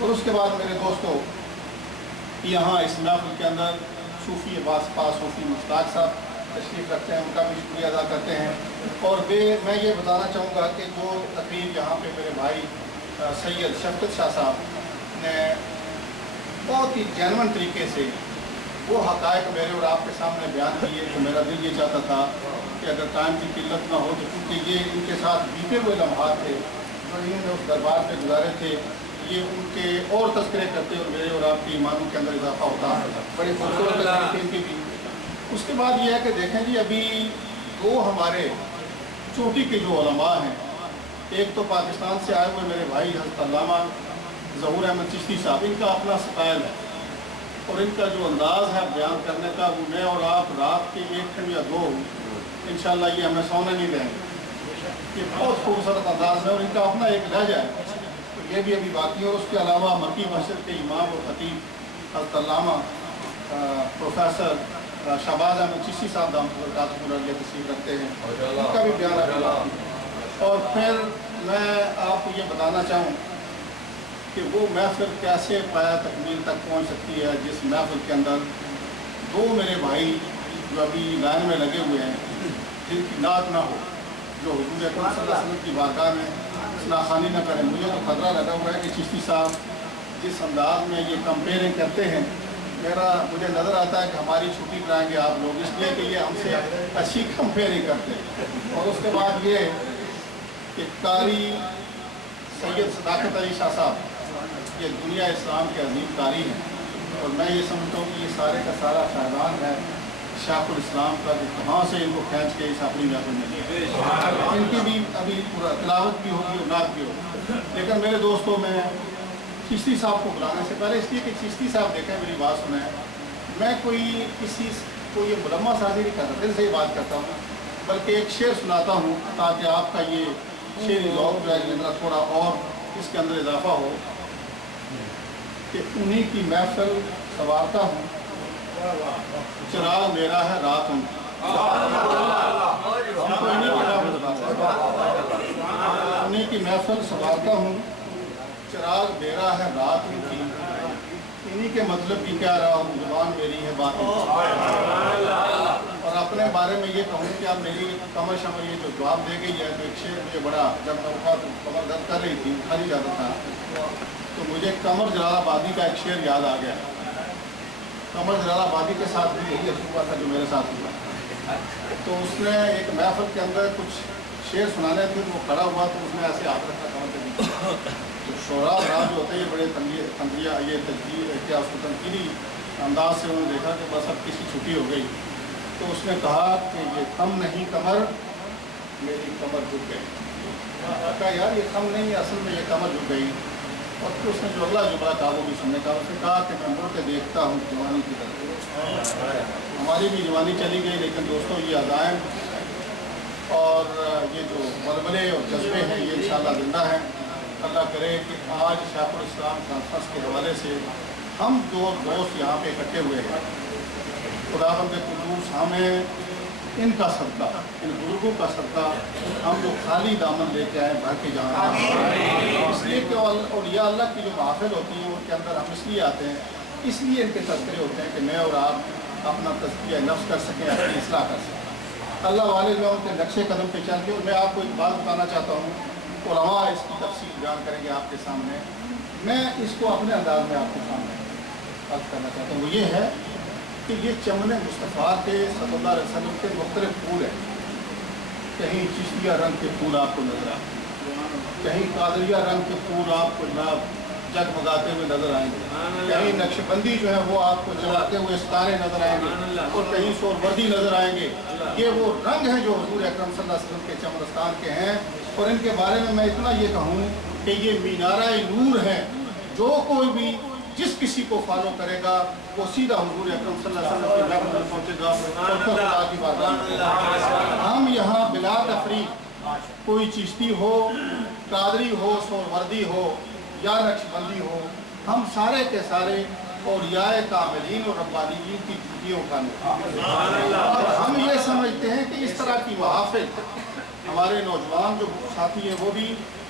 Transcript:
اور اس کے بعد میرے دوستوں یہاں اس محفل کے اندر صوفی باسپا صوفی مشتاق صاحب تشریف رکھتے ہیں، ان کا بھی شکریہ ادا کرتے ہیں۔ اور میں یہ بتانا چاہوں گا کہ جو تقریر یہاں پہ میرے بھائی سید شفقت شاہ صاحب نے بہت ہی جینون طریقے سے وہ حقائق میرے اور آپ کے سامنے بیان کیے، تو میرا دل یہ چاہتا تھا کہ اگر ٹائم کی قلت نہ ہو تو کیونکہ یہ ان کے ساتھ بیتے ہوئے لمحات تھے جو انہوں نے اس دربار پہ گزارے تھے، یہ ان کے اور تذکرے کرتے اور میرے اور آپ کے ایمانوں کے اندر اضافہ ہوتا ہے، بڑے خوبصورت طریقے ان کی بھی۔ اس کے بعد یہ ہے کہ دیکھیں جی ابھی دو ہمارے چوٹی کے جو علماء ہیں، ایک تو پاکستان سے آئے ہوئے میرے بھائی حضرت علامہ ظہور احمد چشتی صاحب، ان کا اپنا سٹائل ہے اور ان کا جو انداز ہے بیان کرنے کا، وہ میں اور آپ رات کے 1 یا 2 انشاءاللہ یہ ہمیں سونے نہیں دیں گے۔ یہ بہت خوبصورت انداز ہے اور ان کا اپنا ایک لہجہ ہے، تو یہ بھی ابھی باقی ہے۔ اور اس کے علاوہ مکی مسجد کے امام اور خطیب حضرت علامہ پروفیسر شہباز احمد چشتی صاحب دامت برکاتہ عالیہ تشریف رکھتے ہیں، ان کا بھی بیان ہے۔ اور پھر میں آپ کو یہ بتانا چاہوں کہ وہ محفل کیسے پایا تکمیل تک پہنچ سکتی ہے، جس محفل کے اندر دو میرے بھائی جو ابھی لائن میں لگے ہوئے ہیں، جن کی نعت نہ ہو، جو حضور اکرم صلی اللہ علیہ وسلم کی بارگاہ میں اصلاح خوانی نہ کریں۔ مجھے تو خطرہ لگا ہوا ہے کہ چشتی صاحب جس انداز میں یہ کمپیئرنگ کرتے ہیں، مجھے نظر آتا ہے کہ ہماری چھٹی کرائیں گے آپ لوگ، اس لیے کہ یہ ہم سے اچھی کمپیئرنگ کرتے ہیں۔ اور اس کے بعد یہ کہ قاری سید صداقت علی شاہ صاحب یہ دنیا اسلام کے عظیم قاری ہیں، اور میں یہ سمجھتا ہوں کہ یہ سارے کا سارا خاندان ہے شیخ الاسلام کا، جو کہاں سے ان کو کھینچ کے اس اپنی محفل میں لیا۔ ان کی بھی ابھی پورا تلاوت بھی ہوگی اور نعت بھی ہوگی، لیکن میرے دوستوں میں چشتی صاحب کو بلانے سے پہلے اس لیے کہ چشتی صاحب دیکھیں میری بات سنیں، میں کوئی کسی کو یہ ملمہ سازی نہیں کرتا، دل سے ہی بات کرتا ہوں، بلکہ ایک شعر سناتا ہوں تاکہ آپ کا یہ شعری ذوق جو ہے یہ تھوڑا اور اس کے اندر اضافہ ہو کہ انہی کی محفل سنوارتا ہوں، چراغ میرا ہے رات ان کی۔ انہی کی محفل سنوارتا ہوں، چراغ میرا ہے رات ان کی، انہی کے مطلب کی کہہ رہا ہوں، زبان میری ہے بات ان کی۔ اور اپنے بارے میں یہ کہوں کہ اب میری کمر شمر یہ جو جواب دے گئی ہے، تو ایک شعر مجھے بڑا، جب میں اٹھا تو کمر درد کر رہی تھی، اٹھا نہیں جاتا تھا، تو مجھے قمر جلال آبادی کا ایک شعر یاد آ گیا۔ قمر جلال آبادی کے ساتھ بھی یہی ہوا تھا جو میرے ساتھ ہوا، تو اس نے ایک محفل کے اندر کچھ شعر سنانے تھے، وہ کھڑا ہوا تو اس نے ایسے ہاتھ رکھا کمر کے نیچے، تو شعراء جو ہوتے ہیں یہ بڑے تنقیدی، یہ تجدید کیا اس کو تنقیدی انداز سے انہوں نے دیکھا کہ بس اب کسی چھٹی ہو گئی، تو اس نے کہا کہ یہ کم نہیں کمر میری کمر جھک گئی۔ کہا یار یہ کم نہیں ہے، اصل میں یہ کمر جھک گئی۔ اور پھر اس نے جو اگلا جملہ کہا وہ بھی سننے کا، اس نے کہا کہ میں مڑ کے دیکھتا ہوں جوانی کی طرف۔ ہماری بھی جوانی چلی گئی، لیکن دوستوں یہ عزائم اور یہ جو بلبلے اور جذبے ہیں یہ انشاءاللہ زندہ ہیں۔ اللہ کرے کہ آج شیخ الاسلام کانفرنس کے حوالے سے ہم جو دوست یہاں پہ اکٹھے ہوئے ہیں، خداوند قدوس ہمیں ان کا صدقہ، ان بزرگوں کا صدقہ، ہم جو خالی دامن لے کے آئے بھر کے جانا، اس لیے کہ اولیاء اللہ کی جو محافل ہوتی ہیں ان کے اندر ہم اس لیے آتے ہیں، اس لیے ان کے تذکرے ہوتے ہیں کہ میں اور آپ اپنا تزکیہ نفس کر سکیں، اپنی اصلاح کر سکیں۔ اللہ والے جو ان کے نقشے قدم پہ چل کے، اور میں آپ کو ایک بات بتانا چاہتا ہوں، علماء اس کی تفصیل بیان کریں گے آپ کے سامنے، میں اس کو اپنے انداز میں آپ کے سامنے عرض کرنا چاہتا ہوں۔ وہ یہ ہے کہ یہ چمن مصطفیٰ کے صلی اللہ علیہ وسلم کے مختلف پھول ہیں، کہیں چشتیہ رنگ کے پھول آپ کو نظر آئیں، کہیں قادریہ رنگ کے پھول آپ کو جناب جگمگاتے ہوئے نظر آئیں گے، کہیں نقش بندی جو ہے وہ آپ کو جلاتے ہوئے ستارے نظر آئیں گے، اور کہیں سہروردی نظر آئیں گے۔ یہ وہ رنگ ہیں جو حضور اکرم صلی اللہ علیہ وسلم کے چمنستان کے ہیں، اور ان کے بارے میں اتنا یہ کہوں کہ یہ مینارہ نور ہے، جو کوئی بھی جس کسی کو فالو کرے گا وہ سیدھا حضور اکرم صلی اللہ علیہ وسلم کی محفل میں پہنچے گا اور پھر خدا کی بارگاہ۔ ہم یہاں بلا تفریق کوئی چشتی ہو، قادری ہو، سہروردی ہو یا نقش بندی ہو، ہم سارے کے سارے اولیاء کاملین اور ربانیین کی جوتیوں کا نور، اور ہم یہ سمجھتے ہیں کہ اس طرح کی محافل ہمارے نوجوان جو ساتھی ہیں وہ بھی